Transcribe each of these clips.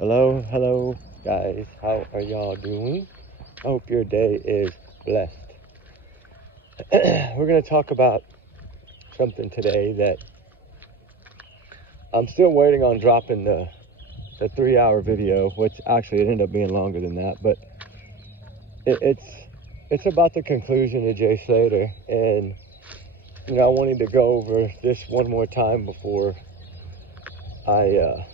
Hello, guys. How are y'all doing? I hope your day is blessed. We're going to talk about something today that I'm still waiting on dropping the 3-hour video, which actually it ended up being longer than that, but it's about the conclusion of Jay Slater, and I wanted to go over this one more time before I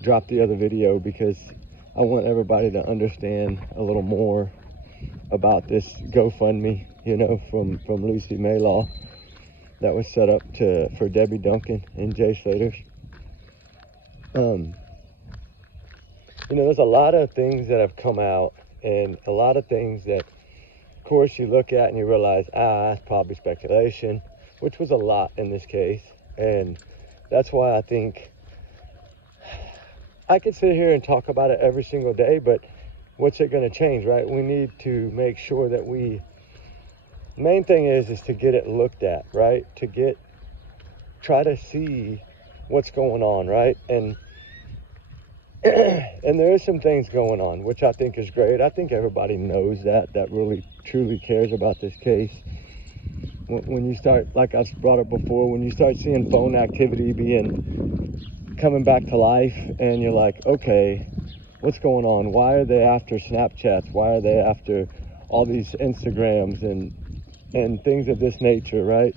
drop the other video, because I want everybody to understand a little more about this GoFundMe, from Lucy Mae law that was set up for Debbie Duncan and Jay Slater. There's a lot of things that have come out, and a lot of things that, of course, you look at and you realize, it's probably speculation, which was a lot in this case. And that's why I think I could sit here and talk about it every single day, but what's it going to change, right? We need to make sure that main thing is to get it looked at, right? Try to see what's going on, right? And there is some things going on, which I think is great. I think everybody knows that really truly cares about this case. When you start, like I've brought up before, when you start seeing phone activity coming back to life, and you're like, okay, what's going on? Why are they after Snapchats? Why are they after all these Instagrams and things of this nature, right?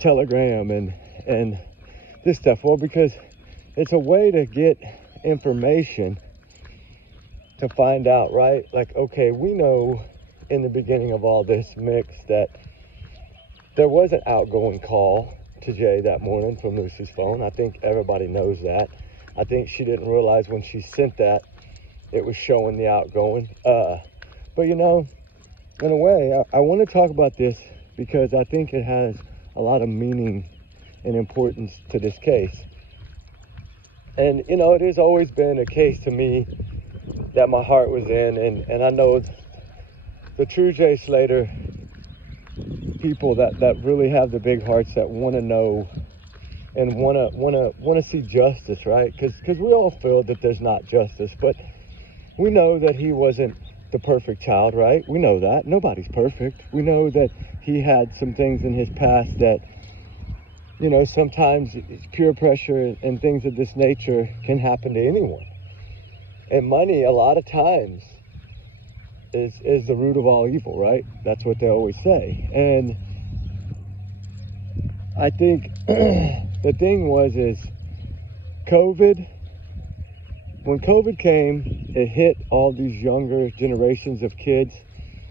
Telegram and this stuff. Well, because it's a way to get information to find out, right? Like, okay, we know in the beginning of all this mix that there was an outgoing call to Jay that morning from Lucy's phone. I think everybody knows that. I think she didn't realize when she sent that it was showing the outgoing. But in a way, I want to talk about this because I think it has a lot of meaning and importance to this case. And, it has always been a case to me that my heart was in. And I know the true Jay Slater people that really have the big hearts, that want to know and want to see justice, right? Because we all feel that there's not justice, but we know that he wasn't the perfect child, right? We know that. Nobody's perfect. We know that he had some things in his past that, sometimes peer pressure and things of this nature can happen to anyone. And money, a lot of times, is the root of all evil, right? That's what they always say. And I think the thing is COVID, when COVID came, it hit all these younger generations of kids,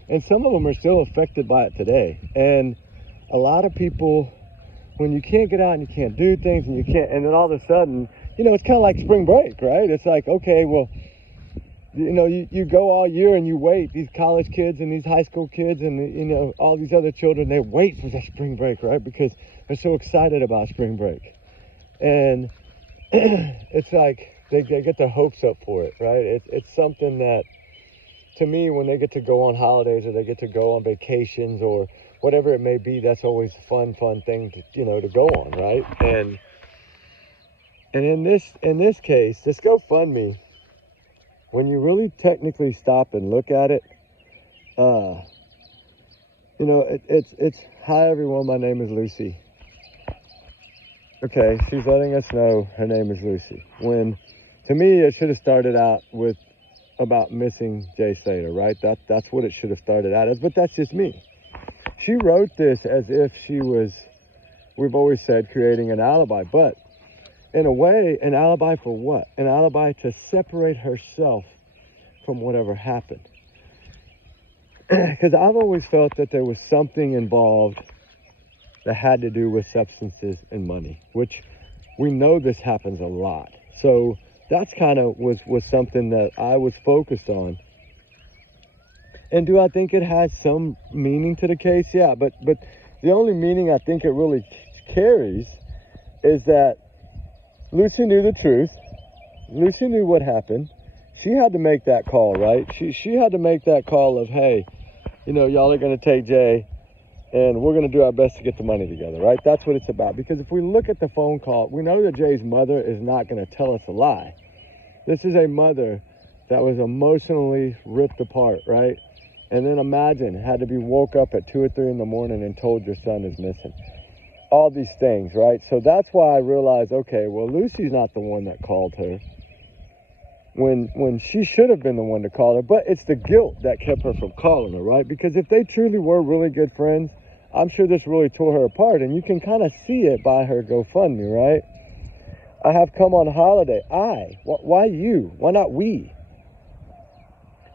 and some of them are still affected by it today. And a lot of people, when you can't get out and you can't do things and then all of a sudden, it's kind of like spring break, right? It's like, okay, well, you go all year and you wait. These college kids and these high school kids and, all these other children, they wait for the spring break, right? Because they're so excited about spring break. And it's like they get their hopes up for it, right? It's something that, to me, when they get to go on holidays or they get to go on vacations or whatever it may be, that's always a fun thing to go on, right? And in this case, this GoFundMe, when you really technically stop and look at it, it's hi everyone, my name is Lucy. Okay, she's letting us know her name is Lucy. When, to me, it should have started out about missing Jay Slater, right? That's what it should have started out as, but that's just me. She wrote this as if she was, we've always said, creating an alibi, but in a way, an alibi for what? An alibi to separate herself from whatever happened. Because I've always felt that there was something involved that had to do with substances and money, which we know this happens a lot. So that's kind of was something that I was focused on. And do I think it has some meaning to the case? Yeah, but the only meaning I think it really carries is that Lucy knew the truth. Lucy knew what happened. She had to make that call, right? She had to make that call of, hey, y'all are going to take Jay. and we're going to do our best to get the money together, right? That's what it's about. Because if we look at the phone call, we know that Jay's mother is not going to tell us a lie. This is a mother that was emotionally ripped apart, right? And then imagine, had to be woke up at 2 or 3 in the morning and told your son is missing. All these things, right? So that's why I realized, okay, well, Lucy's not the one that called her when she should have been the one to call her, but it's the guilt that kept her from calling her, right? Because if they truly were really good friends, I'm sure this really tore her apart, and you can kind of see it by her GoFundMe, right? I have come on holiday. Why you? Why not we?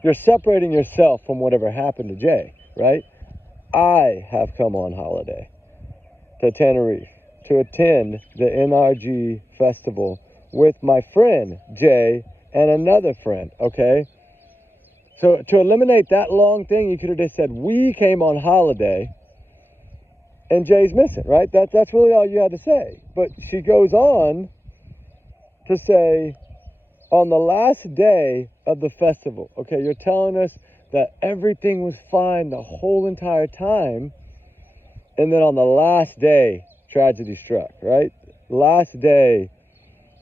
You're separating yourself from whatever happened to Jay, right? I have come on holiday to Tenerife to attend the NRG festival with my friend Jay and another friend, okay? So to eliminate that long thing, you could have just said, we came on holiday and Jay's missing, right? That's really all you had to say. But she goes on to say, on the last day of the festival, okay, you're telling us that everything was fine the whole entire time, and then on the last day, tragedy struck, right? Last day,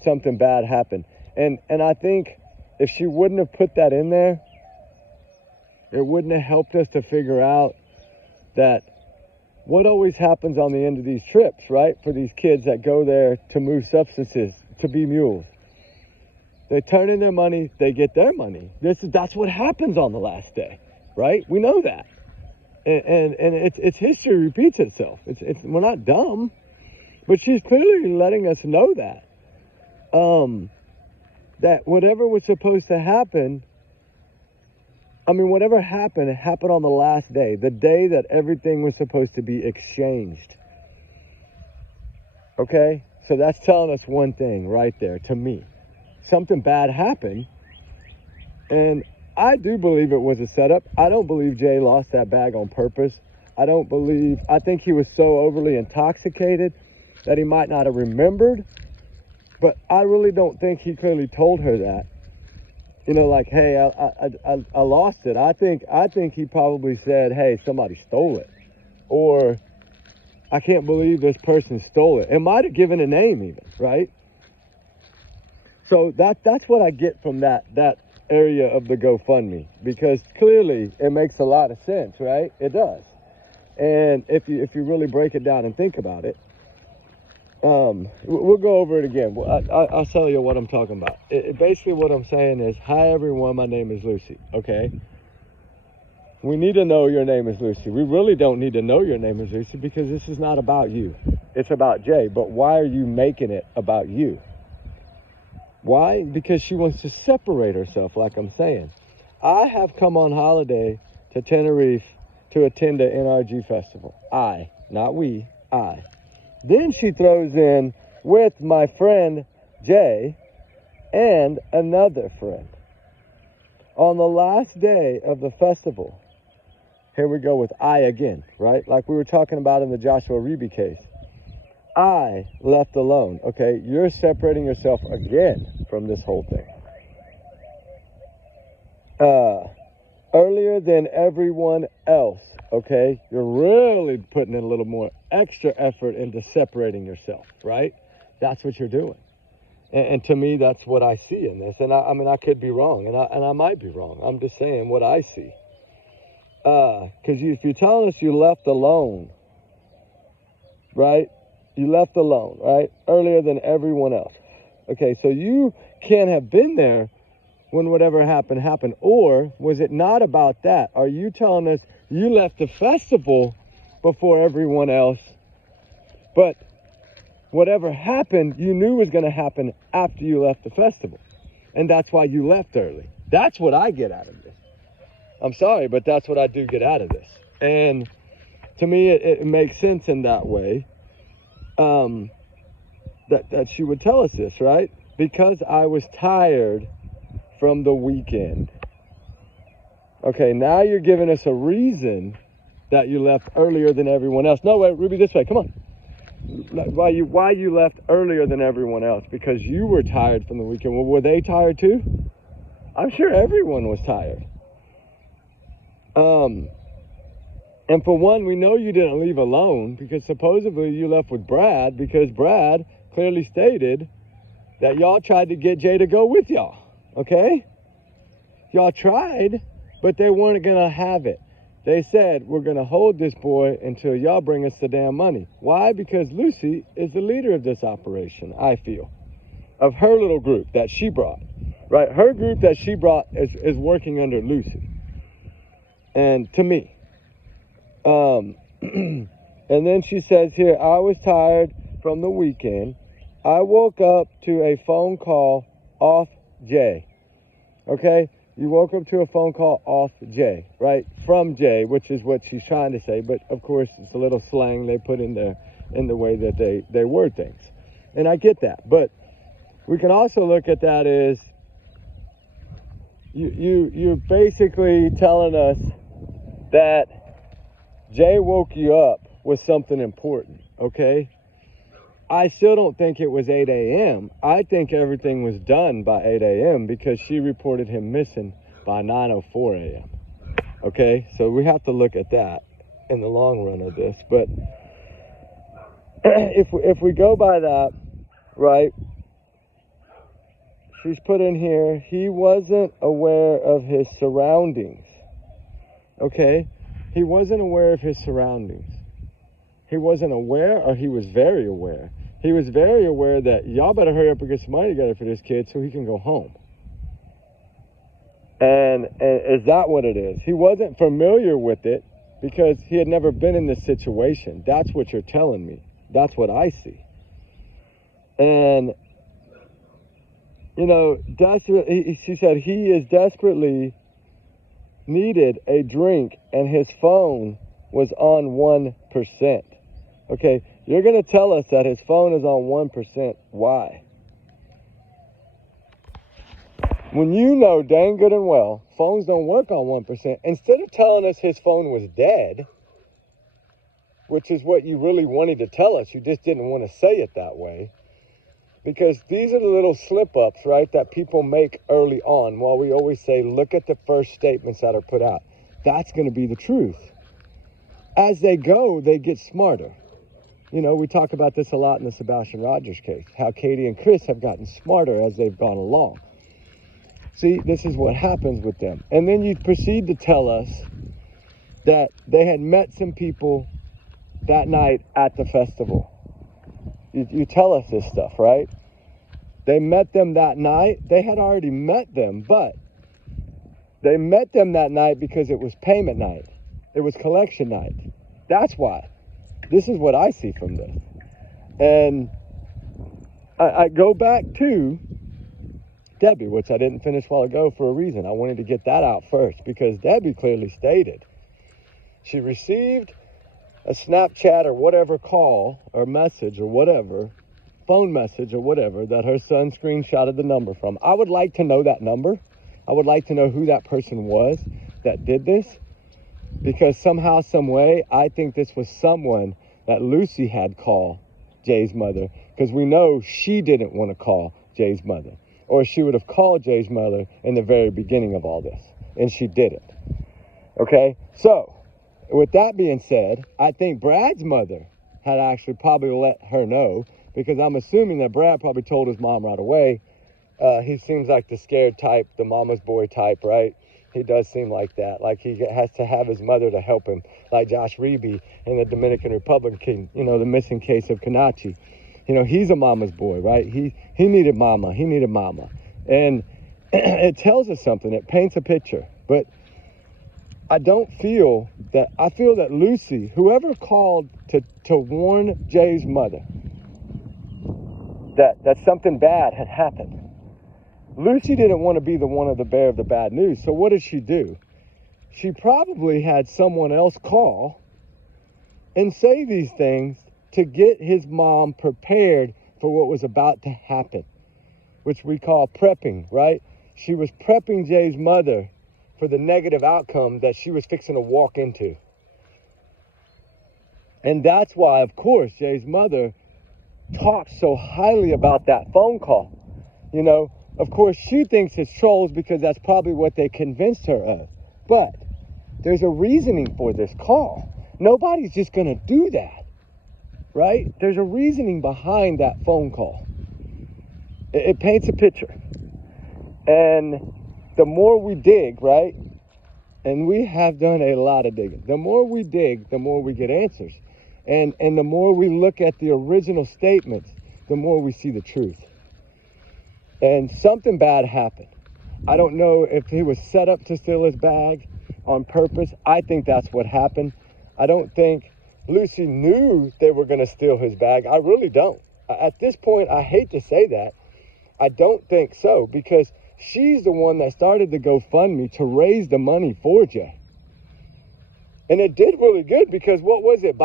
something bad happened. And I think if she wouldn't have put that in there, it wouldn't have helped us to figure out that what always happens on the end of these trips, right? For these kids that go there to move substances, to be mules. They turn in their money, they get their money. That's what happens on the last day, right? We know that. And it's history repeats itself. We're not dumb, but she's clearly letting us know that. That whatever was supposed to happen, whatever happened, it happened on the last day, the day that everything was supposed to be exchanged. Okay? So that's telling us one thing right there to me. Something bad happened, and I do believe it was a setup. I don't believe Jay lost that bag on purpose. I think he was so overly intoxicated that he might not have remembered. But I really don't think he clearly told her that. Like, hey, I lost it. I think he probably said, hey, somebody stole it. Or, I can't believe this person stole it. It might have given a name even, right? So that's what I get from that area of the GoFundMe. Because clearly it makes a lot of sense, right? It does. And if you really break it down and think about it, we'll go over it again. I'll tell you what I'm talking about. Basically what I'm saying is, hi everyone, my name is Lucy, okay? We need to know your name is Lucy. We really don't need to know your name is Lucy because this is not about you. It's about Jay, but why are you making it about you? Why? Because she wants to separate herself, like I'm saying. I have come on holiday to Tenerife to attend the NRG festival. I, not we, I. Then she throws in with my friend Jay and another friend. On the last day of the festival, here we go with I again, right? Like we were talking about in the Joshua Reeby case. I left alone, okay? You're separating yourself again from this whole thing. Earlier than everyone else. Okay, you're really putting in a little more extra effort into separating yourself, right? That's what you're doing. And to me, that's what I see in this. And I could be wrong, and I might be wrong. I'm just saying what I see. Because if you're telling us you left alone, right? You left alone, right? Earlier than everyone else. Okay, so you can't have been there when whatever happened. Or was it not about that? Are you telling us you left the festival before everyone else, but whatever happened, you knew was going to happen after you left the festival. And that's why you left early. That's what I get out of this. I'm sorry, but that's what I do get out of this. And to me, it makes sense in that way, that she would tell us this, right? Because I was tired from the weekend. Okay, now you're giving us a reason that you left earlier than everyone else. No, wait, Ruby, this way, come on. Why you left earlier than everyone else? Because you were tired from the weekend. Well, were they tired too? I'm sure everyone was tired. And And for one, we know you didn't leave alone because supposedly you left with Brad because Brad clearly stated that y'all tried to get Jay to go with y'all, okay? Y'all tried, but they weren't going to have it. They said, we're going to hold this boy until y'all bring us the damn money. Why? Because Lucy is the leader of this operation, I feel, of her little group that she brought, right? Her group that she brought is working under Lucy. And to me. And then she says here, I was tired from the weekend. I woke up to a phone call off Jay. Okay? You woke up to a phone call off Jay, right? From Jay, which is what she's trying to say. But, of course, it's a little slang they put in there in the way that they word things. And I get that. But we can also look at that as you're basically telling us that Jay woke you up with something important, okay? I still don't think it was 8 a.m. I think everything was done by 8 a.m. because she reported him missing by 9:04 a.m. Okay, so we have to look at that in the long run of this. But if we go by that, right, she's put in here, he wasn't aware of his surroundings, okay? He wasn't aware of his surroundings. He wasn't aware, or he was very aware. He was very aware that y'all better hurry up and get some money together for this kid so he can go home. And is that what it is? He wasn't familiar with it because he had never been in this situation. That's what you're telling me. That's what I see. And, you know, she said he is desperately needed a drink and his phone was on 1%. Okay, you're going to tell us that his phone is on 1%. Why? When you know dang good and well, phones don't work on 1%, instead of telling us his phone was dead, which is what you really wanted to tell us, you just didn't want to say it that way. Because these are the little slip-ups, right, that people make early on while we always say, look at the first statements that are put out. That's going to be the truth. As they go, they get smarter. You know, we talk about this a lot in the Sebastian Rogers case, how Katie and Chris have gotten smarter as they've gone along. See, this is what happens with them. And then you proceed to tell us that they had met some people that night at the festival. You tell us this stuff, right? They met them that night. They had already met them, but they met them that night because it was payment night. It was collection night. That's why. This is what I see from this. And I go back to Debbie, which I didn't finish a while ago for a reason. I wanted to get that out first because Debbie clearly stated she received a Snapchat or whatever call or message or whatever, phone message or whatever, that her son screenshotted the number from. I would like to know that number. I would like to know who that person was that did this, because somehow, some way, I think this was someone that Lucy had call Jay's mother, because we know she didn't want to call Jay's mother, or she would have called Jay's mother in the very beginning of all this, and she didn't. Okay, so with that being said, I think Brad's mother had actually probably let her know, because I'm assuming that Brad probably told his mom right away. He seems like the scared type, the mama's boy type, right? He does seem like that. Like he has to have his mother to help him, like Josh Reeby in the Dominican Republic, you know, the missing case of Kanachi. You know, he's a mama's boy, right? He needed mama. He needed mama. And it tells us something. It paints a picture. But I feel that Lucy, whoever called to warn Jay's mother that something bad had happened, Lucy didn't want to be the one of the bearer of the bad news. So what did she do? She probably had someone else call and say these things to get his mom prepared for what was about to happen, which we call prepping, right? She was prepping Jay's mother for the negative outcome that she was fixing to walk into. And that's why, of course, Jay's mother talks so highly about that phone call. You know, of course, she thinks it's trolls because that's probably what they convinced her of. But there's a reasoning for this call. Nobody's just going to do that, right? There's a reasoning behind that phone call. It paints a picture. And the more we dig, right? And we have done a lot of digging. The more we dig, the more we get answers. And the more we look at the original statements, the more we see the truth. And something bad happened. I don't know if he was set up to steal his bag on purpose. I think that's what happened. I don't think Lucy knew they were going to steal his bag. I really don't. At this point, I hate to say that. I don't think so, because she's the one that started the GoFundMe to raise the money for Jay. And it did really good, because what was it?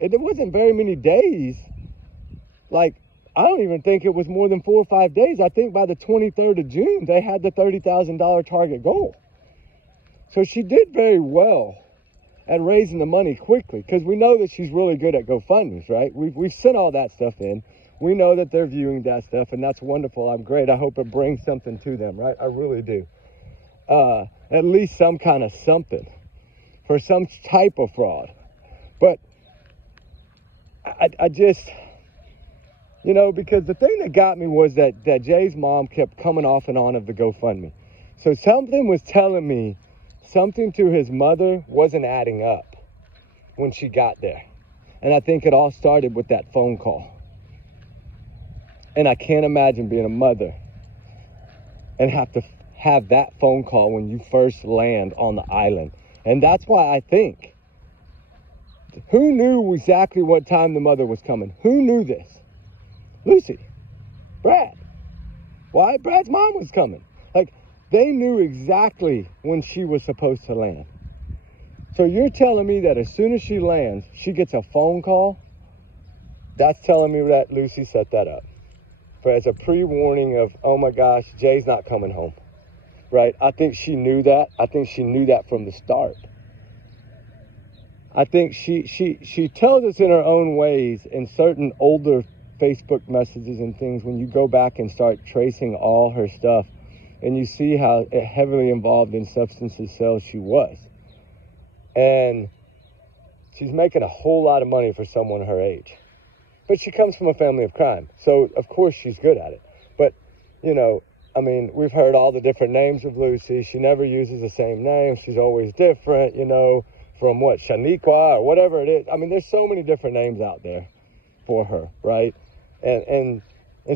It wasn't very many days. Like, I don't even think it was more than 4 or 5 days. I think by the 23rd of June, they had the $30,000 target goal. So she did very well at raising the money quickly, because we know that she's really good at GoFundMes, right? We've sent all that stuff in. We know that they're viewing that stuff, and that's wonderful. I'm great. I hope it brings something to them, right? I really do. At least some kind of something for some type of fraud. But I just, you know, because the thing that got me was that Jay's mom kept coming off and on of the GoFundMe. So something was telling me something to his mother wasn't adding up when she got there. And I think it all started with that phone call. And I can't imagine being a mother and have to have that phone call when you first land on the island. And that's why I think, who knew exactly what time the mother was coming? Who knew this? Lucy, Brad. Why? Brad's mom was coming. Like, they knew exactly when she was supposed to land. So you're telling me that as soon as she lands, she gets a phone call? That's telling me that Lucy set that up. For as a pre-warning of, oh my gosh, Jay's not coming home, right? I think she knew that. I think she knew that from the start. I think she tells us in her own ways in certain older Facebook messages and things, when you go back and start tracing all her stuff, and you see how heavily involved in substances sales she was. And she's making a whole lot of money for someone her age. But she comes from a family of crime, so of course she's good at it. But, you know, I mean, we've heard all the different names of Lucy. She never uses the same name. She's always different, you know, from what, Shaniqua or whatever it is. I mean, there's so many different names out there for her, right? And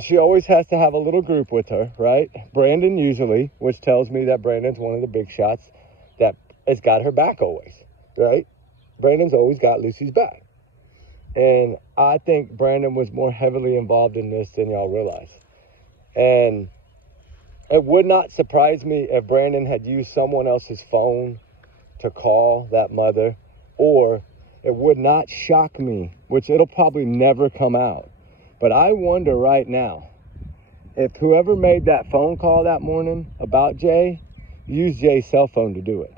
she always has to have a little group with her, right? Brandon usually, which tells me that Brandon's one of the big shots that has got her back always, right? Brandon's always got Lucy's back. And I think Brandon was more heavily involved in this than y'all realize. And it would not surprise me if Brandon had used someone else's phone to call that mother, or it would not shock me, which it'll probably never come out. But I wonder right now if whoever made that phone call that morning about Jay used Jay's cell phone to do it.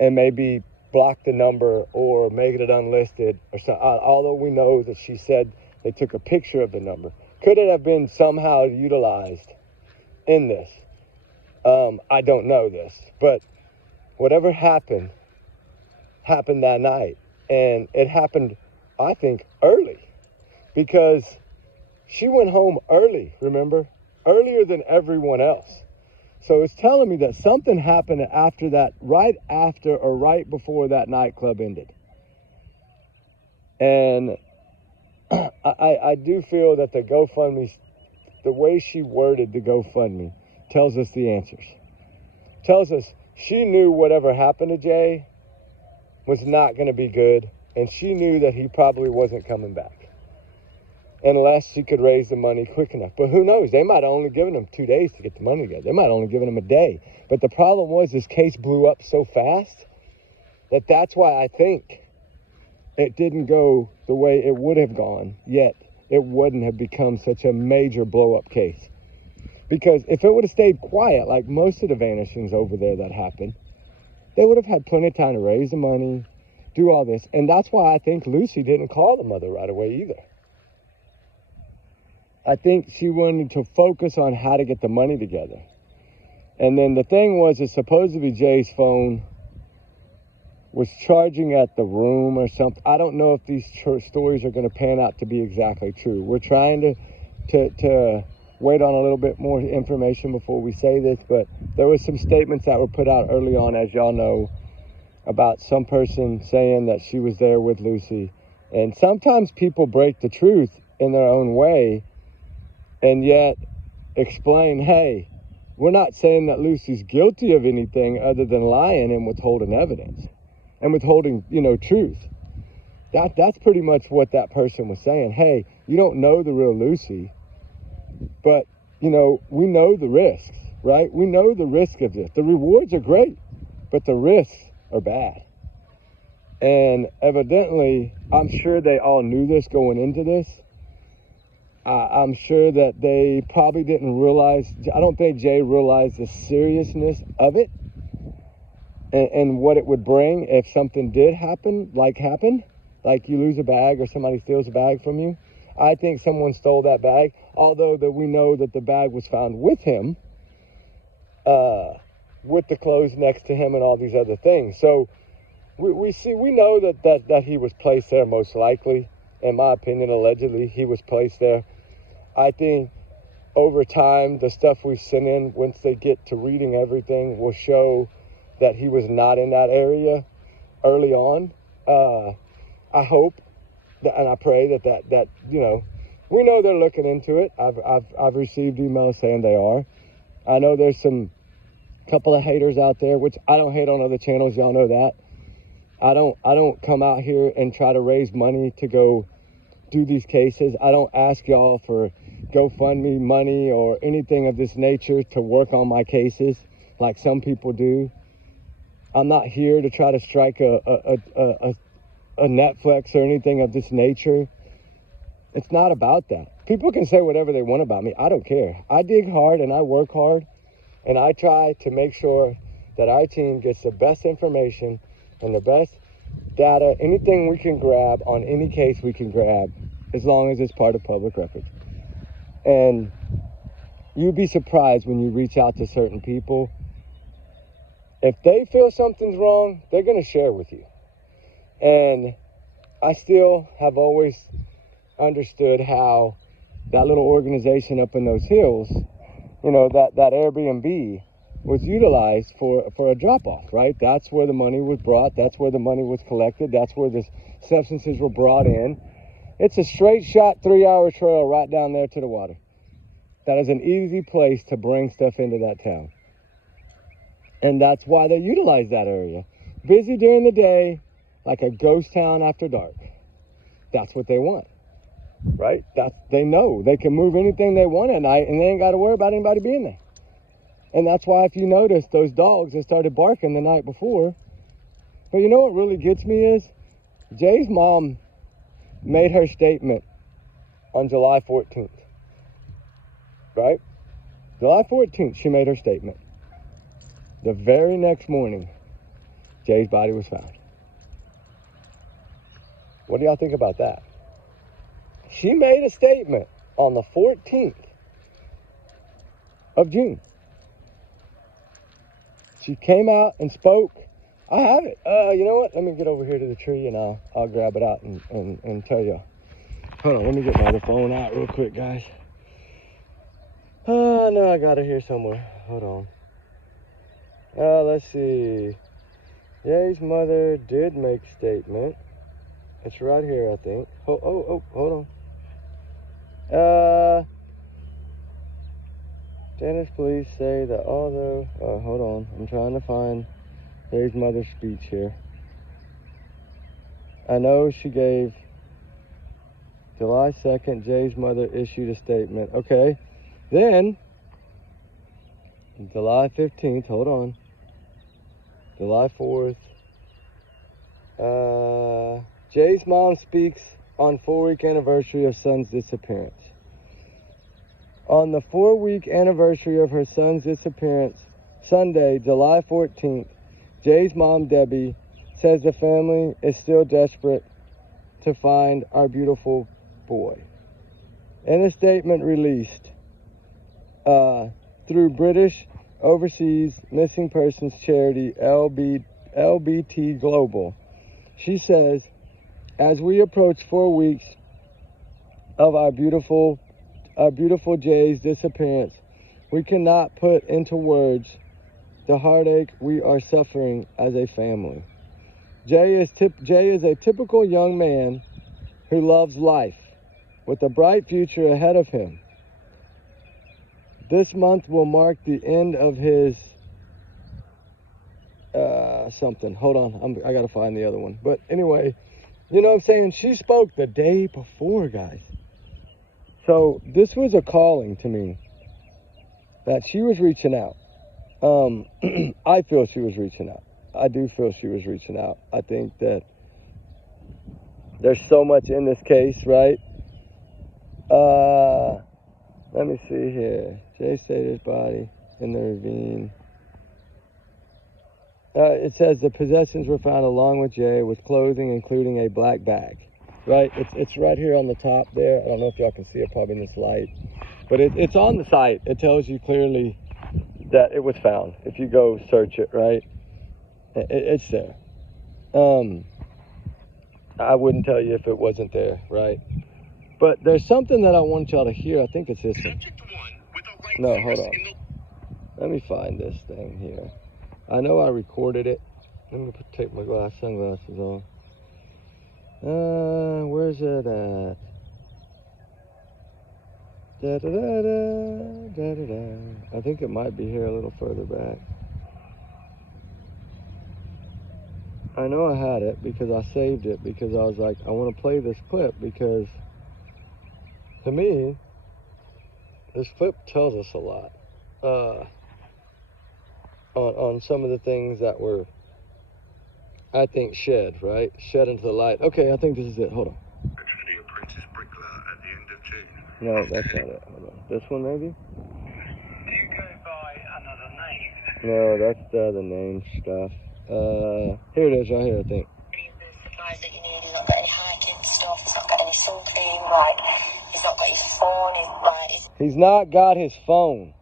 And maybe block the number or make it unlisted or something. Although we know that she said they took a picture of the number. Could it have been somehow utilized in this? I don't know this, but whatever happened that night. And it happened, I think, early, because she went home early, remember? Earlier than everyone else. So it's telling me that something happened after that, right after or right before that nightclub ended. And I do feel that the GoFundMe, the way she worded the GoFundMe, tells us the answers. Tells us she knew whatever happened to Jay was not going to be good, and she knew that he probably wasn't coming back unless she could raise the money quick enough. But who knows? They might have only given him 2 days to get the money together. They might have only given him a day. But the problem was this case blew up so fast that's why I think it didn't go the way it would have gone, yet it wouldn't have become such a major blow-up case. Because if it would have stayed quiet, like most of the vanishings over there that happened, they would have had plenty of time to raise the money, do all this. And that's why I think Lucy didn't call the mother right away either. I think she wanted to focus on how to get the money together. And then the thing was, it's supposed to be Jay's phone was charging at the room or something. I don't know if these stories are going to pan out to be exactly true. We're trying to wait on a little bit more information before we say this, but there was some statements that were put out early on, as y'all know, about some person saying that she was there with Lucy. And sometimes people break the truth in their own way and yet explain, hey, we're not saying that Lucy's guilty of anything other than lying and withholding evidence and withholding, truth. That's pretty much what that person was saying. Hey, you don't know the real Lucy, but, we know the risks, right? We know the risk of this. The rewards are great, but the risks are bad. And evidently, I'm sure they all knew this going into this. I'm sure that they probably didn't realize, I don't think Jay realized the seriousness of it and what it would bring if something did happen, like you lose a bag or somebody steals a bag from you. I think someone stole that bag, although that we know that the bag was found with him, with the clothes next to him and all these other things. So we know that he was placed there most likely. In my opinion, allegedly, he was placed there. I think over time, the stuff we send in, once they get to reading everything, will show that he was not in that area early on. I hope that, and I pray that we know they're looking into it. I've received emails saying they are. I know there's some couple of haters out there, which I don't hate on other channels. Y'all know that. I don't come out here and try to raise money to go do these cases. I don't ask y'all for GoFundMe money or anything of this nature to work on my cases like some people do. I'm not here to try to strike a Netflix or anything of this nature. It's not about that. People can say whatever they want about me. I don't care. I dig hard and I work hard, and I try to make sure that our team gets the best information and the best data, anything we can grab on any case we can grab, as long as it's part of public record. And you'd be surprised when you reach out to certain people. If they feel something's wrong, they're going to share with you. And I still have always understood how that little organization up in those hills, that Airbnb was utilized for a drop-off, right? That's where the money was brought. That's where the money was collected. That's where the substances were brought in. It's a straight shot 3-hour trail right down there to the water. That is an easy place to bring stuff into that town. And that's why they utilize that area. Busy during the day, like a ghost town after dark. That's what they want, right? They know they can move anything they want at night and they ain't got to worry about anybody being there. And that's why, if you notice, those dogs that started barking the night before. But you know what really gets me is Jay's mom made her statement on July 14th, right? July 14th, she made her statement. The very next morning, Jay's body was found. What do y'all think about that? She made a statement on the 14th of June. She came out and spoke. I have it. You know what? Let me get over here to the tree and I'll grab it out and tell y'all. Hold on, let me get my other phone out real quick, guys. Oh, no, I got it here somewhere. Hold on. Let's see. Jay's mother did make a statement. It's right here, I think. Hold on. Danish police say that although... hold on. I'm trying to find Jay's mother's speech here. I know she gave... July 2nd, Jay's mother issued a statement. Okay. Then, July 15th, hold on. July 4th. Jay's mom speaks on 4-week anniversary of son's disappearance. On the 4-week anniversary of her son's disappearance, Sunday, July 14th, Jay's mom, Debbie, says the family is still desperate to find our beautiful boy. In a statement released through British Overseas Missing Persons Charity, LBT Global. She says, as we approach 4 weeks of our beautiful Jay's disappearance, we cannot put into words the heartache we are suffering as a family. Jay is a typical young man who loves life with a bright future ahead of him. This month will mark the end of his something. Hold on, I gotta find the other one. But anyway, you know what I'm saying? She spoke the day before, guys. So this was a calling to me that she was reaching out. I feel she was reaching out. I do feel she was reaching out. I think that there's so much in this case, right? Let me see here. Jay Slater's body in the ravine. It says the possessions were found along with Jay with clothing, including a black bag. Right? It's right here on the top there. I don't know if y'all can see it probably in this light. But it's on the site. It tells you clearly that it was found. If you go search it, right? It's there. I wouldn't tell you if it wasn't there, right? But there's something that I want y'all to hear. I think it's this one. No, hold on. Let me find this thing here. I know I recorded it. Let me take my sunglasses on. Where's it at? I think it might be here a little further back. I know I had it because I saved it because I was like, I want to play this clip because to me, this clip tells us a lot on some of the things that were, I think, shed into the light. Okay, I think this is it. Hold on. Apprentice bricklayer at the end of June. No, that's not it. Hold on. This one, maybe? Do you go by another name? No, that's the other name stuff. Here it is, right here, I think. The supplies that you need. He's not got any hiking stuff. He's not got any sun cream. Like, he's not got his phone. He's not got his phone.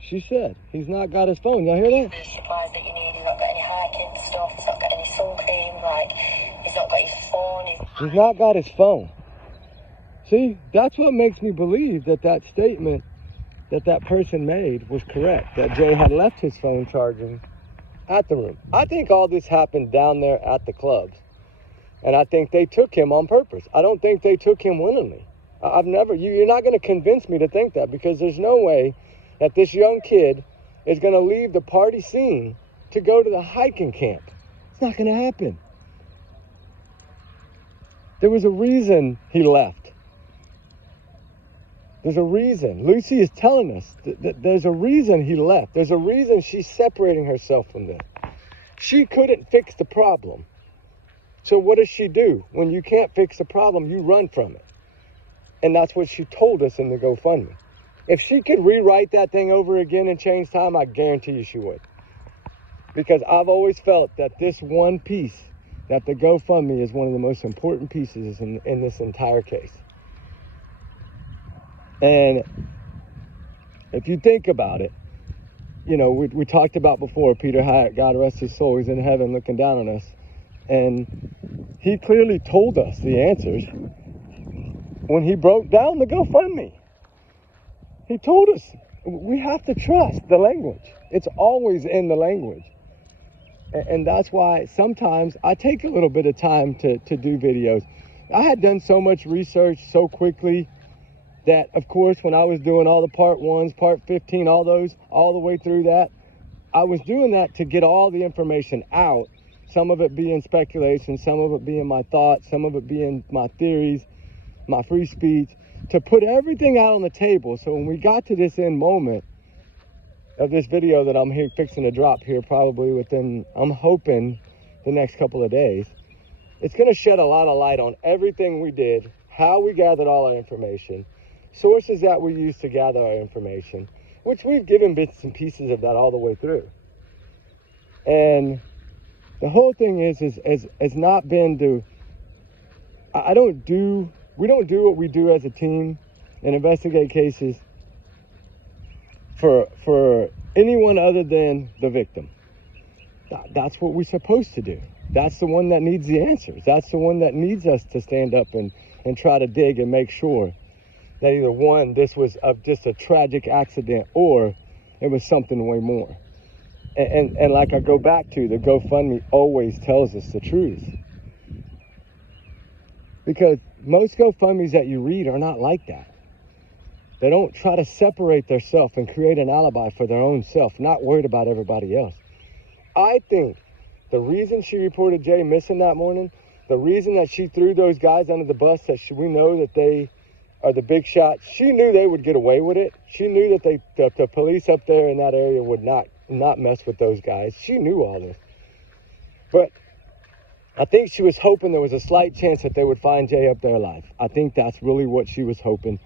She said he's not got his phone. Y'all hear that? The supplies that you need. He's not got any hiking stuff. He's not got any sun cream. Like, he's not got his phone. He's not got his phone. See, that's what makes me believe that statement that person made was correct. That Jay had left his phone charging at the room. I think all this happened down there at the clubs. And I think they took him on purpose. I don't think they took him willingly. You're not going to convince me to think that because there's no way that this young kid is going to leave the party scene to go to the hiking camp. It's not going to happen. There was a reason he left. There's a reason. Lucy is telling us that there's a reason he left. There's a reason she's separating herself from them. She couldn't fix the problem. So what does she do? When you can't fix the problem, you run from it. And that's what she told us in the GoFundMe. If she could rewrite that thing over again and change time, I guarantee you she would. Because I've always felt that this one piece, that the GoFundMe is one of the most important pieces in this entire case. And if you think about it, you know, we talked about before, Peter Hyatt, God rest his soul, he's in heaven looking down on us. And he clearly told us the answers when he broke down the GoFundMe. He told us we have to trust the language. It's always in the language. And that's why sometimes I take a little bit of time to do videos. I had done so much research so quickly that, of course, when I was doing all the part 1s, part 15, all those, all the way through that, I was doing that to get all the information out. Some of it being speculation, some of it being my thoughts, some of it being my theories, my free speech, to put everything out on the table. So when we got to this end moment of this video that I'm here fixing to drop here probably within, I'm hoping, the next couple of days, it's going to shed a lot of light on everything we did, how we gathered all our information, sources that we used to gather our information, which we've given bits and pieces of that all the way through. And the whole thing is not been to, we don't do what we do as a team and investigate cases for anyone other than the victim. That's what we're supposed to do. That's the one that needs the answers. That's the one that needs us to stand up and try to dig and make sure that either one, this was just a tragic accident, or it was something way more. And like I go back to, the GoFundMe always tells us the truth. Because most GoFundMes that you read are not like that. They don't try to separate themselves and create an alibi for their own self, not worried about everybody else. I think the reason she reported Jay missing that morning, the reason that she threw those guys under the bus, that we know that they are the big shots, she knew they would get away with it. She knew that the police up there in that area would not mess with those guys. She knew all this. But I think she was hoping there was a slight chance that they would find Jay up there alive. I think that's really what she was hoping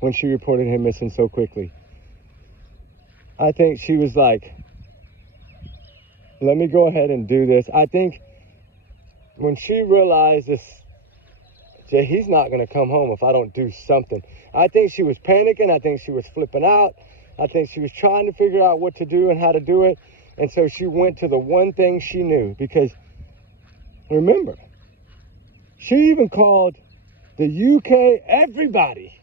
when she reported him missing so quickly. I think she was like, let me go ahead and do this. I think when she realized this, Jay, he's not going to come home if I don't do something. I think she was panicking. I think she was flipping out. I think she was trying to figure out what to do and how to do it. And so she went to the one thing she knew, because remember, she even called the UK, everybody.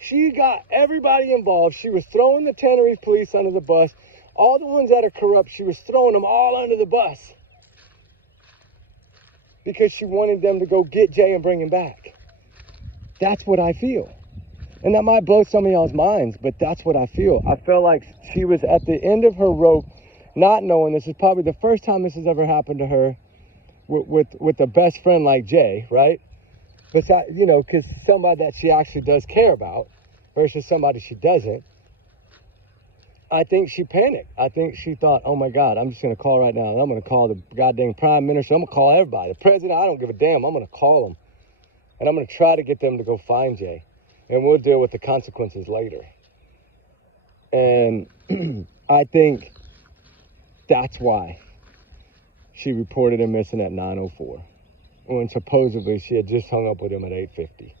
She got everybody involved. She was throwing the Tenerife police under the bus. All the ones that are corrupt, she was throwing them all under the bus, because she wanted them to go get Jay and bring him back. That's what I feel. And that might blow some of y'all's minds, but that's what I feel. I feel like she was at the end of her rope, not knowing this is probably the first time this has ever happened to her with a best friend like Jay, right? But, you know, because somebody that she actually does care about versus somebody she doesn't. I think she panicked. I think she thought, oh my God, I'm just going to call right now. And I'm going to call the goddamn prime minister. I'm going to call everybody. The president, I don't give a damn. I'm going to call them. And I'm going to try to get them to go find Jay. And we'll deal with the consequences later. And I think that's why she reported him missing at 9:04. When supposedly she had just hung up with him at 8:50.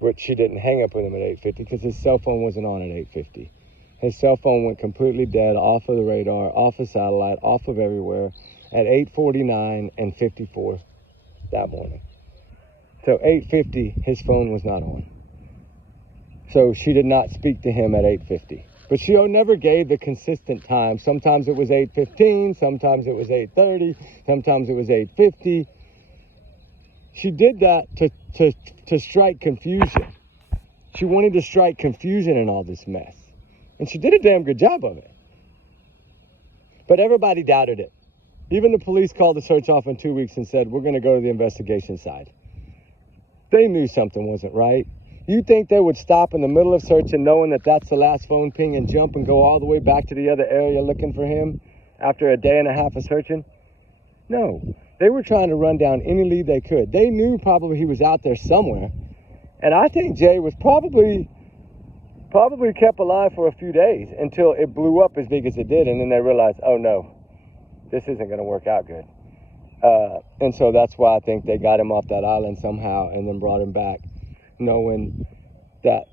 But she didn't hang up with him at 8:50 because his cell phone wasn't on at 8:50. His cell phone went completely dead, off of the radar, off of satellite, off of everywhere at 8:49 and 54 that morning. So 8:50, his phone was not on. So she did not speak to him at 8:50. But she never gave the consistent time. Sometimes it was 8:15, sometimes it was 8:30, sometimes it was 8:50. She did that to strike confusion. She wanted to strike confusion in all this mess. And she did a damn good job of it. But everybody doubted it. Even the police called the search off in 2 weeks and said, we're going to go to the investigation side. They knew something wasn't right. You think they would stop in the middle of searching knowing that that's the last phone ping and jump and go all the way back to the other area looking for him after a day and a half of searching? No. They were trying to run down any lead they could. They knew probably he was out there somewhere. And I think Jay was probably kept alive for a few days until it blew up as big as it did. And then they realized, oh no, this isn't going to work out good. And so that's why I think they got him off that island somehow and then brought him back, knowing that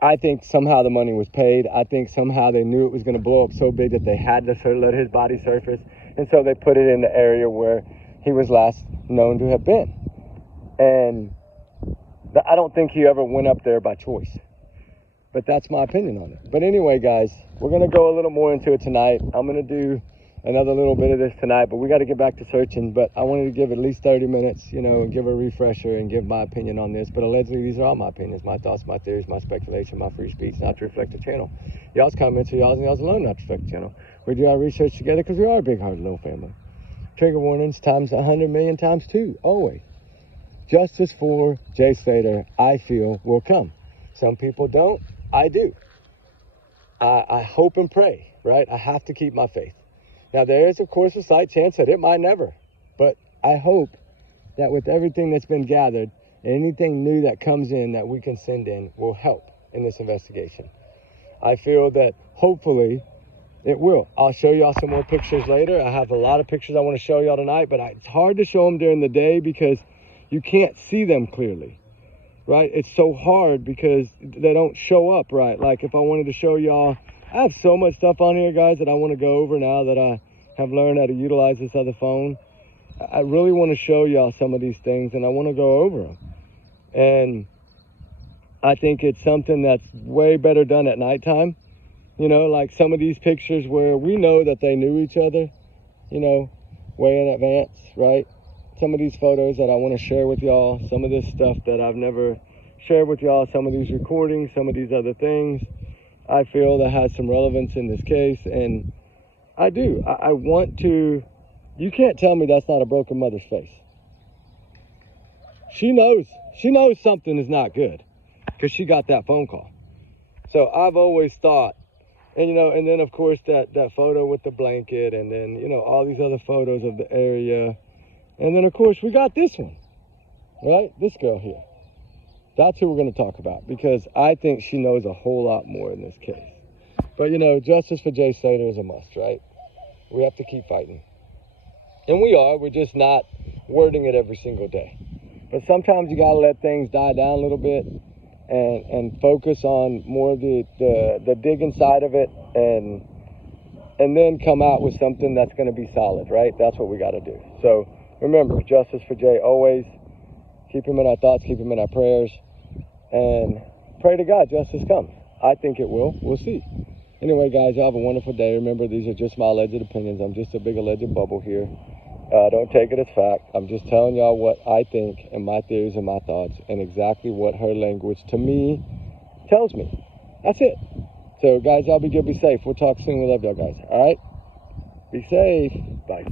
I think somehow the money was paid. I think somehow they knew it was going to blow up so big that they had to let his body surface. And so they put it in the area where he was last known to have been. And I don't think he ever went up there by choice. But that's my opinion on it. But anyway, guys, we're going to go a little more into it tonight. I'm going to do another little bit of this tonight, but we got to get back to searching. But I wanted to give at least 30 minutes, you know, and give a refresher and give my opinion on this. But allegedly, these are all my opinions, my thoughts, my theories, my speculation, my free speech, not to reflect the channel. Y'all's comments are y'all's and y'all's alone, not to reflect the channel. We do our research together because we are a big-hearted little family. Trigger warnings times 100 million times 2, always. Justice for Jay Slater, I feel, will come. Some people don't. I do. I hope and pray, right? I have to keep my faith. Now, there is, of course, a slight chance that it might never. But I hope that with everything that's been gathered, anything new that comes in that we can send in will help in this investigation. I feel that hopefully it will. I'll show y'all some more pictures later. I have a lot of pictures I want to show y'all tonight, but it's hard to show them during the day because you can't see them clearly, right? It's so hard because they don't show up right. Like if I wanted to show y'all, I have so much stuff on here, guys, that I want to go over now that I have learned how to utilize this other phone. I really want to show y'all some of these things, and I want to go over them. And I think it's something that's way better done at nighttime. You know, like some of these pictures where we know that they knew each other, you know, way in advance, right? Some of these photos that I want to share with y'all, some of this stuff that I've never shared with y'all, some of these recordings, some of these other things, I feel that has some relevance in this case. And I do. I want to, you can't tell me that's not a broken mother's face. She knows something is not good because she got that phone call. So I've always thought, and you know, and then of course that photo with the blanket, and then, you know, all these other photos of the area. And then of course we got this one, right? This girl here. That's who we're going to talk about, because I think she knows a whole lot more in this case. But you know, justice for Jay Slater is a must, right? We have to keep fighting. And we are, we're just not wording it every single day. But sometimes you got to let things die down a little bit and focus on more the digging side of it, and then come out with something that's going to be solid, right? That's what we got to do. So remember, justice for Jay always. Keep him in our thoughts, keep him in our prayers, and pray to God justice comes. I think it will. We'll see. Anyway, guys, y'all have a wonderful day. Remember, these are just my alleged opinions. I'm just a big alleged bubble here. Don't take it as fact. I'm just telling y'all what I think and my theories and my thoughts, and exactly what her language to me tells me. That's it. So, guys, y'all be good, be safe. We'll talk soon. We love y'all, guys. All right? Be safe. Bye.